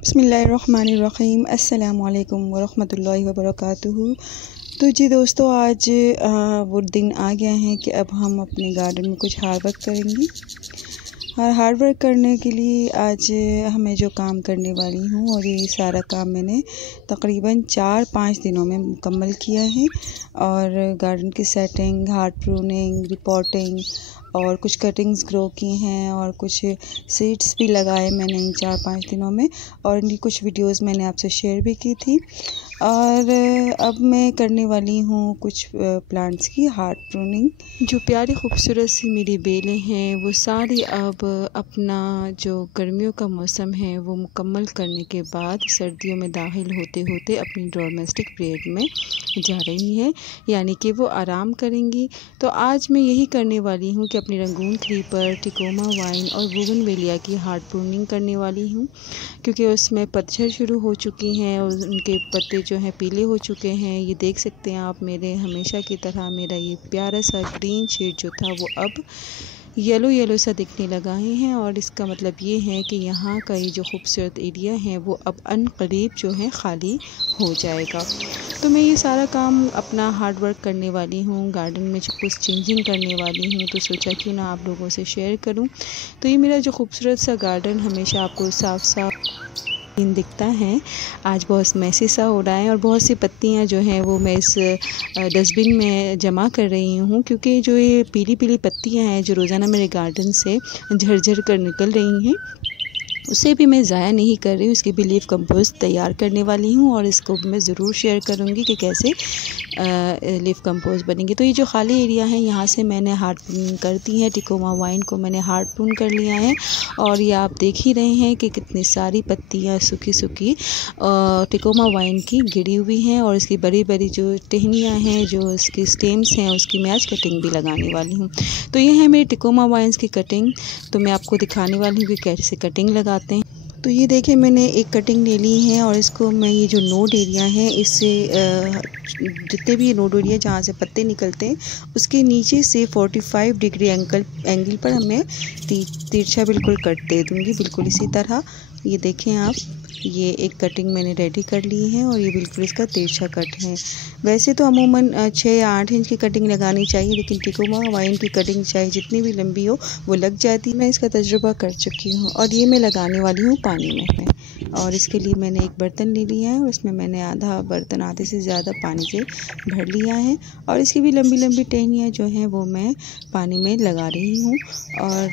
बिस्मिल्लाहिर्रहमानिर्रहीम, अस्सलामु अलैकुम वरहमतुल्लाहि वबरकातुहू। तो जी दोस्तों, आज वो दिन आ गया है कि अब हम अपने गार्डन में कुछ हार्ड वर्क करेंगे। और हार्ड वर्क करने के लिए आज मैं जो काम करने वाली हूँ, और ये सारा काम मैंने तकरीबन 4-5 दिनों में मुकम्मल किया है। और गार्डन की सेटिंग, हार्ड प्रूनिंग, रिपोर्टिंग और कुछ कटिंग्स ग्रो की हैं और कुछ सीड्स भी लगाए मैंने इन 4-5 दिनों में, और इनकी कुछ वीडियोस मैंने आपसे शेयर भी की थी। और अब मैं करने वाली हूँ कुछ प्लांट्स की हार्ड प्रूनिंग। जो प्यारी खूबसूरत सी मेरी बेलें हैं वो सारी अब अपना जो गर्मियों का मौसम है वो मुकम्मल करने के बाद सर्दियों में दाखिल होते होते अपनी डोमेस्टिक पीरियड में जा रही है, यानी कि वो आराम करेंगी। तो आज मैं यही करने वाली हूँ कि अपनी रंगून क्रीपर, टिकोमा वाइन और बोगनवेलिया की हार्ड प्रूनिंग करने वाली हूँ, क्योंकि उसमें पतझड़ शुरू हो चुकी हैं और उनके पत्ते जो हैं पीले हो चुके हैं। ये देख सकते हैं आप, मेरे हमेशा की तरह मेरा ये प्यारा सा ग्रीन शेड जो था वो अब येलो सा दिखने लगा हैं। और इसका मतलब ये है कि यहाँ का ये जो खूबसूरत एरिया है वो अब अनकरीब जो है ख़ाली हो जाएगा। तो मैं ये सारा काम अपना हार्ड वर्क करने वाली हूँ, गार्डन में जो कुछ चेंजिंग करने वाली हूँ, तो सोचा क्यों ना आप लोगों से शेयर करूँ। तो ये मेरा जो खूबसूरत सा गार्डन हमेशा आपको साफ दिखता है, आज बहुत मैसी सा हो रहा है। और बहुत सी पत्तियां जो हैं वो मैं इस डस्टबिन में जमा कर रही हूँ, क्योंकि जो ये पीली पत्तियां हैं जो रोज़ाना मेरे गार्डन से झरझर कर निकल रही हैं, उसे भी मैं ज़ाया नहीं कर रही हूँ। उसकी भी लीफ कंपोस्ट तैयार करने वाली हूँ और इसको भी मैं ज़रूर शेयर करूँगी कि कैसे लीफ कंपोस्ट बनेंगी। तो ये जो खाली एरिया है यहाँ से मैंने हार्ड प्रून कर दी है। टिकोमा वाइन को मैंने हार्ड प्रून कर लिया है, और ये आप देख ही रहे हैं कि कितनी सारी पत्तियाँ सूखी टिकोमा वाइन की गिरी हुई हैं, और इसकी बड़ी जो टहनियाँ हैं, जो इसकी स्टेम्स हैं, उसकी मैं आज कटिंग भी लगाने वाली हूँ। तो ये है मेरी टिकोमा वाइन्स की कटिंग। तो मैं आपको दिखाने वाली हूँ कि कैसे कटिंग लगाते हैं। तो ये देखिए, मैंने एक कटिंग ले ली है और इसको मैं ये जो नोड एरिया है, इससे जितने भी नोड एरिया जहाँ से पत्ते निकलते हैं उसके नीचे से 45 डिग्री एंगल पर मैं तिरछा बिल्कुल कट दे दूँगी, बिल्कुल इसी तरह। ये देखें आप, ये एक कटिंग मैंने रेडी कर ली है और ये बिल्कुल इसका तिरछा कट है। वैसे तो अमूमन 6 या 8 इंच की कटिंग लगानी चाहिए, लेकिन टिकोमा वाइन की कटिंग चाहे जितनी भी लंबी हो वो लग जाती है। मैं इसका तजुर्बा कर चुकी हूँ। और ये मैं लगाने वाली हूँ पानी में, और इसके लिए मैंने एक बर्तन ले लिया है और उसमें मैंने आधा बर्तन, आधे से ज़्यादा पानी से भर लिया है। और इसकी भी लंबी टहनियाँ जो हैं वो मैं पानी में लगा रही हूँ, और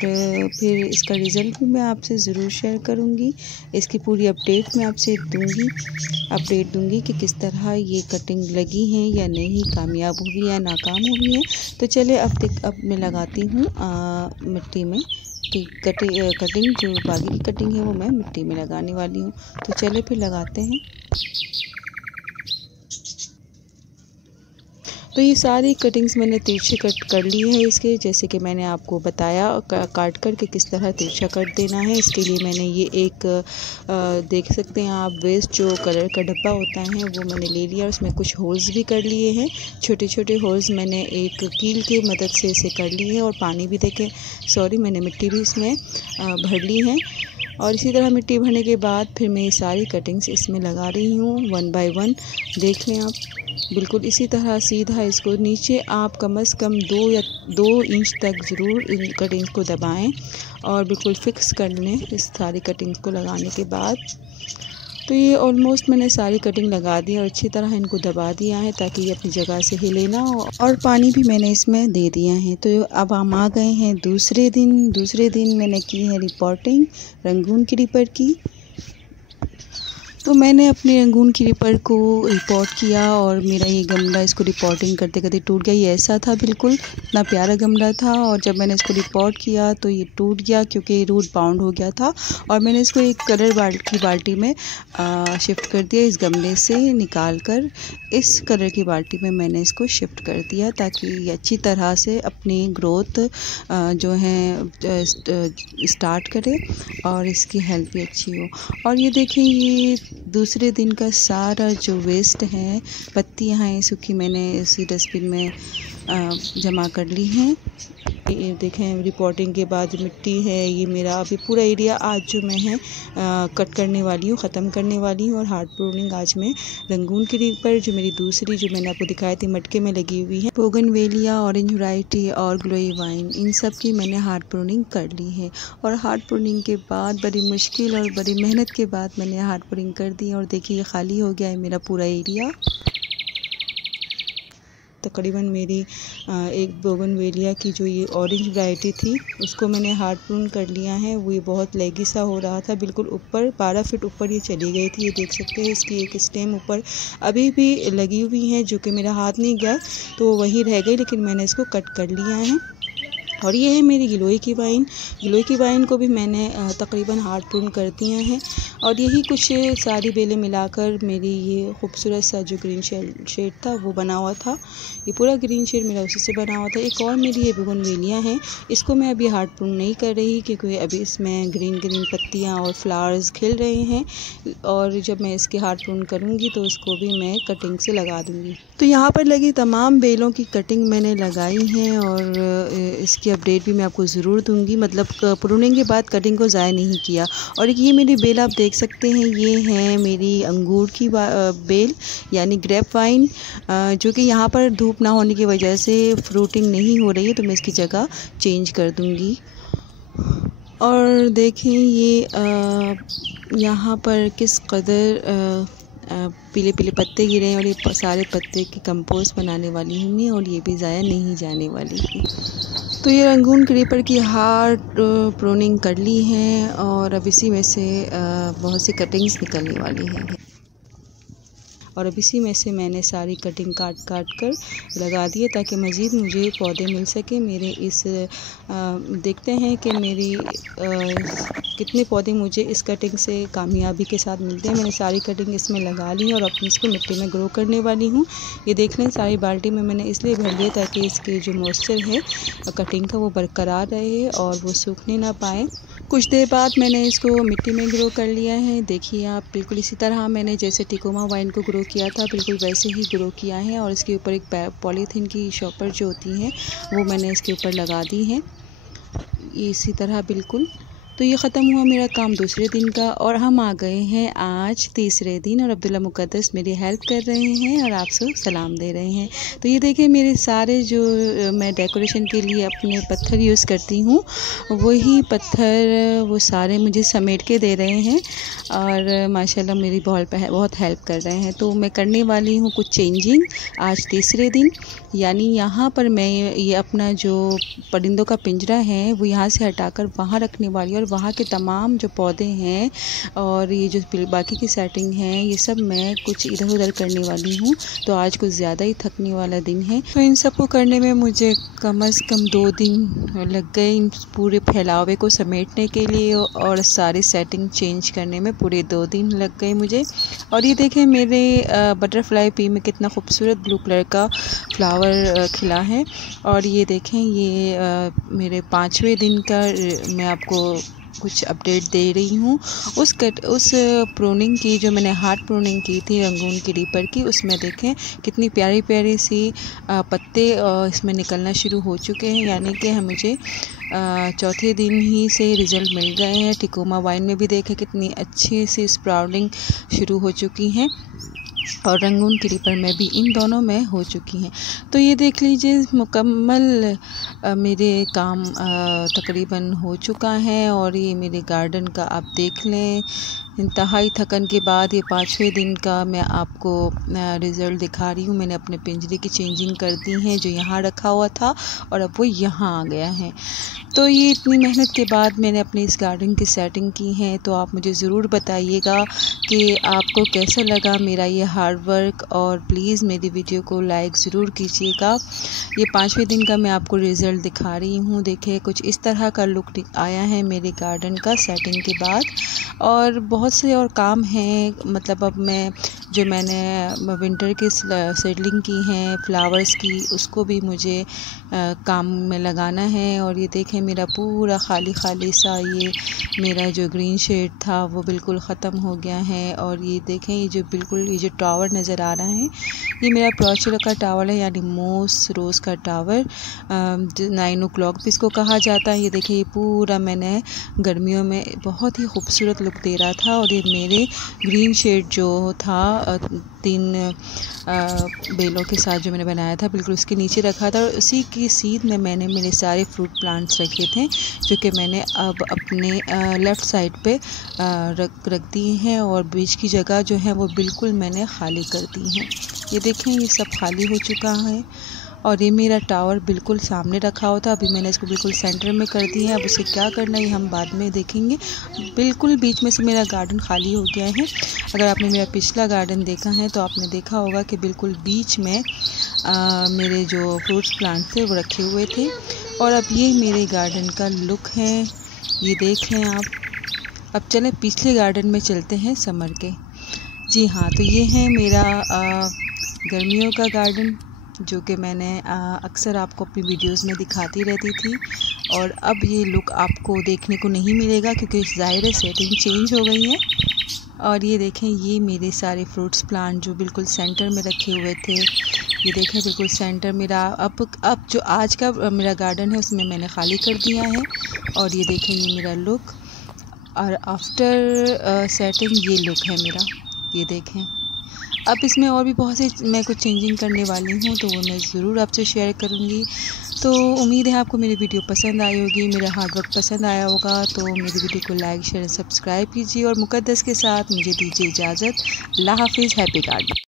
फिर इसका रिज़ल्ट भी मैं आपसे ज़रूर शेयर करूँगी। इसकी पूरी अपडेट मैं आपसे अपडेट दूँगी कि किस तरह ये कटिंग लगी है या नहीं, कामयाब हुई या नाकाम हुई है। तो चले अब मैं लगाती हूँ मिट्टी में कि कटिंग जो बाकी की कटिंग है वो मैं मिट्टी में लगाने वाली हूँ। तो चले फिर लगाते हैं। तो ये सारी कटिंग्स मैंने तिरछे कट कर ली है इसके, जैसे कि मैंने आपको बताया काट कर के किस तरह तिरछा कट देना है। इसके लिए मैंने ये एक देख सकते हैं आप, वेस्ट जो कलर का डब्बा होता है वो मैंने ले लिया, उसमें कुछ होल्स भी कर लिए हैं, छोटे होल्स मैंने एक कील की मदद से इसे कर ली है। और पानी भी मैंने मिट्टी भी इसमें भर ली है। और इसी तरह मिट्टी भरने के बाद फिर मैं ये सारी कटिंग्स इसमें लगा रही हूँ 1 बाय 1। देख लें आप, बिल्कुल इसी तरह सीधा इसको नीचे आप कम से कम 2 इंच तक ज़रूर इन कटिंग्स को दबाएं और बिल्कुल फिक्स कर लें इस सारी कटिंग्स को लगाने के बाद। तो ये ऑलमोस्ट मैंने सारी कटिंग लगा दी और अच्छी तरह इनको दबा दिया है ताकि ये अपनी जगह से हिले ना हो, और पानी भी मैंने इसमें दे दिया है। तो अब हम आ गए हैं दूसरे दिन मैंने की है रिपोर्टिंग रंगून क्रीपर की। तो मैंने अपने रंगून क्रीपर को रिपोर्ट किया, और मेरा ये गमला इसको रिपोर्टिंग करते करते टूट गया। ये ऐसा था, बिल्कुल इतना प्यारा गमला था, और जब मैंने इसको रिपोर्ट किया तो ये टूट गया क्योंकि रूट बाउंड हो गया था। और मैंने इसको एक कलर की बाल्टी में शिफ्ट कर दिया, इस गमले से निकाल कर इस कलर की बाल्टी में मैंने इसको शिफ्ट कर दिया, ताकि ये अच्छी तरह से अपनी ग्रोथ जो है स्टार्ट करे और इसकी हेल्थ भी अच्छी हो। और ये देखें, ये दूसरे दिन का सारा जो वेस्ट है, पत्तियाँ हैं सूखी, मैंने इसी डस्टबिन में जमा कर ली हैं। ये देखें रिपोर्टिंग के बाद मिट्टी है। ये मेरा अभी पूरा एरिया आज जो मैं है कट करने वाली हूँ, ख़त्म करने वाली हूँ। और हार्ड प्रूनिंग आज मैं रंगून क्रीपर जो मेरी दूसरी जो मैंने आपको दिखाई थी मटके में लगी हुई है, बोगनवेलिया, ऑरेंज वैरायटी और ग्लोई वाइन, इन सब की मैंने हार्ड प्रूनिंग कर ली है। और हार्ड प्रूनिंग के बाद बड़ी मुश्किल और बड़ी मेहनत के बाद मैंने हार्ड प्रूनिंग कर दी। और देखिए खाली हो गया है मेरा पूरा एरिया। तकरीबन मेरी एक बोगनवेलिया की जो ये ऑरेंज वैरायटी थी उसको मैंने हार्ड प्रून कर लिया है। वो ये बहुत लेगी सा हो रहा था, बिल्कुल ऊपर 12 फीट ऊपर ये चली गई थी। ये देख सकते हैं इसकी एक स्टेम ऊपर अभी भी लगी हुई है, जो कि मेरा हाथ नहीं गया तो वहीं रह गई, लेकिन मैंने इसको कट कर लिया है। और ये है मेरी गिलोय की वाइन। गिलोय की वाइन को भी मैंने तकरीबन हार्ड प्रून कर दिया है। और यही कुछ सारी बेलें मिलाकर मेरी ये खूबसूरत सा जो ग्रीन शेड था वो बना हुआ था। ये पूरा ग्रीन शेड मेरा उसी से बना हुआ था। एक और मेरी ये बोगनवेलिया है, इसको मैं अभी हार्ड प्रून नहीं कर रही क्योंकि अभी इसमें ग्रीन ग्रीन पत्तियाँ और फ्लावर्स खिल रहे हैं। और जब मैं इसके हार्ड प्रून करूँगी तो इसको भी मैं कटिंग से लगा दूँगी। तो यहाँ पर लगी तमाम बेलों की कटिंग मैंने लगाई है और इसकी अपडेट भी मैं आपको ज़रूर दूंगी। मतलब प्रूनिंग के बाद कटिंग को ज़ाया नहीं किया। और ये मेरी बेल आप देख सकते हैं, ये है मेरी अंगूर की बेल यानी ग्रेप वाइन, जो कि यहाँ पर धूप ना होने की वजह से फ्रूटिंग नहीं हो रही है, तो मैं इसकी जगह चेंज कर दूंगी। और देखें ये यहाँ पर किस कदर पीले पीले पत्ते गिरे हैं और ये सारे पत्ते की कंपोस्ट बनाने वाली हूँ मैं, और ये भी ज़ाया नहीं जाने वाली है। तो ये रंगून क्रीपर की हार्ड प्रूनिंग कर ली है और अब इसी में से बहुत सी कटिंग्स निकलने वाली हैं। और अब इसी में से मैंने सारी कटिंग काट कर लगा दी है ताकि मज़ीद मुझे पौधे मिल सके मेरे इस देखते हैं कि मेरी कितने पौधे मुझे इस कटिंग से कामयाबी के साथ मिलते हैं। मैंने सारी कटिंग इसमें लगा ली और अपनी इसको मिट्टी में ग्रो करने वाली हूँ। ये देख लें सारी बाल्टी में मैंने इसलिए भर लिया ताकि इसके जो मॉइस्चर है कटिंग का वो बरकरार रहे और वो सूखने ना पाए। कुछ देर बाद मैंने इसको मिट्टी में ग्रो कर लिया है। देखिए आप, बिल्कुल इसी तरह मैंने जैसे टिकोमा वाइन को ग्रो किया था बिल्कुल वैसे ही ग्रो किया है। और इसके ऊपर एक पॉलीथीन की शॉपर जो होती है वो मैंने इसके ऊपर लगा दी है, इसी तरह बिल्कुल। तो ये ख़त्म हुआ मेरा काम दूसरे दिन का और हम आ गए हैं आज तीसरे दिन। और अब्दुल्ला मुक़द्दस मेरी हेल्प कर रहे हैं और आप सब सलाम दे रहे हैं। तो ये देखिए मेरे सारे जो मैं डेकोरेशन के लिए अपने पत्थर यूज़ करती हूँ वही पत्थर वो सारे मुझे समेट के दे रहे हैं और माशाल्लाह मेरी बहुत हेल्प कर रहे हैं। तो मैं करने वाली हूँ कुछ चेंजिंग आज तीसरे दिन, यानी यहाँ पर मैं ये अपना जो परिंदों का पिंजरा है वो यहाँ से हटाकर वहाँ रखने वाली हूँ। और वहाँ के तमाम जो पौधे हैं और ये जो बाकी की सेटिंग है ये सब मैं कुछ इधर उधर करने वाली हूँ। तो आज कुछ ज़्यादा ही थकने वाला दिन है। तो इन सब को करने में मुझे कम से कम 2 दिन लग गए, इन पूरे फैलावे को समेटने के लिए और सारी सेटिंग चेंज करने में पूरे 2 दिन लग गए मुझे। और ये देखें मेरे बटरफ्लाई पी में कितना खूबसूरत ब्लू कलर का फ्लावर खिला है। और ये देखें ये मेरे 5वें दिन का मैं आपको कुछ अपडेट दे रही हूँ। उस प्रूनिंग की जो मैंने हार्ड प्रूनिंग की थी रंगून क्रीपर की, उसमें देखें कितनी प्यारी प्यारी सी पत्ते इसमें निकलना शुरू हो चुके हैं, यानी कि मुझे चौथे दिन ही से रिज़ल्ट मिल गए हैं। टिकोमा वाइन में भी देखें कितनी अच्छी सी स्प्राउटिंग शुरू हो चुकी हैं और रंगून क्रीपर में भी इन दोनों में हो चुकी हैं। तो ये देख लीजिए मुकम्मल मेरे काम तकरीबन हो चुका है। और ये मेरे गार्डन का आप देख लें, इंतहाई थकन के बाद ये 5वें दिन का मैं आपको रिज़ल्ट दिखा रही हूँ। मैंने अपने पिंजरे की चेंजिंग कर दी है, जो यहाँ रखा हुआ था और अब वो यहाँ आ गया है। तो ये इतनी मेहनत के बाद मैंने अपने इस गार्डन की सेटिंग की है। तो आप मुझे ज़रूर बताइएगा कि आपको कैसा लगा मेरा ये हार्ड वर्क, और प्लीज़ मेरी वीडियो को लाइक ज़रूर कीजिएगा। ये 5वें दिन का मैं आपको रिज़ल्ट दिखा रही हूँ। देखिए कुछ इस तरह का लुक आया है मेरे गार्डन का सेटिंग के बाद। और बहुत से और काम हैं, मतलब अब मैंने विंटर की सेडलिंग की हैं फ्लावर्स की, उसको भी मुझे काम में लगाना है। और ये देखें मेरा पूरा खाली सा ये मेरा जो ग्रीन शेड था वो बिल्कुल ख़त्म हो गया है। और ये देखें ये जो बिल्कुल ये जो टावर नज़र आ रहा है ये मेरा प्रोचुला का टावर है, यानी मोस रोज़ का टावर। 9 o'clock भी इसको कहा जाता है। ये देखिए ये पूरा मैंने गर्मियों में बहुत ही खूबसूरत लुक दे रहा था, और ये मेरे ग्रीन शेड जो था 3 बेलों के साथ जो मैंने बनाया था बिल्कुल उसके नीचे रखा था, और उसी की सीध में मैंने मेरे सारे फ्रूट प्लांट्स रखे थे जो कि मैंने अब अपने लेफ़्ट साइड पे रख दिए हैं, और बीच की जगह जो है वो बिल्कुल मैंने खाली कर दी है। ये देखें ये सब खाली हो चुका है, और ये मेरा टावर बिल्कुल सामने रखा हुआ था, अभी मैंने इसको बिल्कुल सेंटर में कर दिया है। अब उसे क्या करना है हम बाद में देखेंगे। बिल्कुल बीच में से मेरा गार्डन खाली हो गया है। अगर आपने मेरा पिछला गार्डन देखा है तो आपने देखा होगा कि बिल्कुल बीच में मेरे जो फ्रूट्स प्लांट थे वो रखे हुए थे, और अब ये मेरे गार्डन का लुक है, ये देख लें आप। अब चलें पिछले गार्डन में चलते हैं समर के। जी हाँ, तो ये है मेरा गर्मियों का गार्डन जो कि मैंने अक्सर आपको अपनी वीडियोस में दिखाती रहती थी, और अब ये लुक आपको देखने को नहीं मिलेगा क्योंकि ज़ाहिर है सेटिंग चेंज हो गई है। और ये देखें ये मेरे सारे फ्रूट्स प्लांट जो बिल्कुल सेंटर में रखे हुए थे, ये देखें बिल्कुल सेंटर मेरा अब जो आज का मेरा गार्डन है उसमें मैंने खाली कर दिया है। और ये देखें ये मेरा लुक, और आफ्टर सेटिंग ये लुक है मेरा, ये देखें। अब इसमें और भी बहुत से मैं कुछ चेंजिंग करने वाली हूँ, तो वो मैं ज़रूर आपसे शेयर करूँगी। तो उम्मीद है आपको मेरी वीडियो पसंद आई होगी, मेरा हार्ड वर्क पसंद आया होगा। तो मेरी वीडियो को लाइक शेयर सब्सक्राइब कीजिए, और मुकद्दस के साथ मुझे दीजिए इजाज़त। अल्लाह हाफिज़, हैप्पी गार्डन।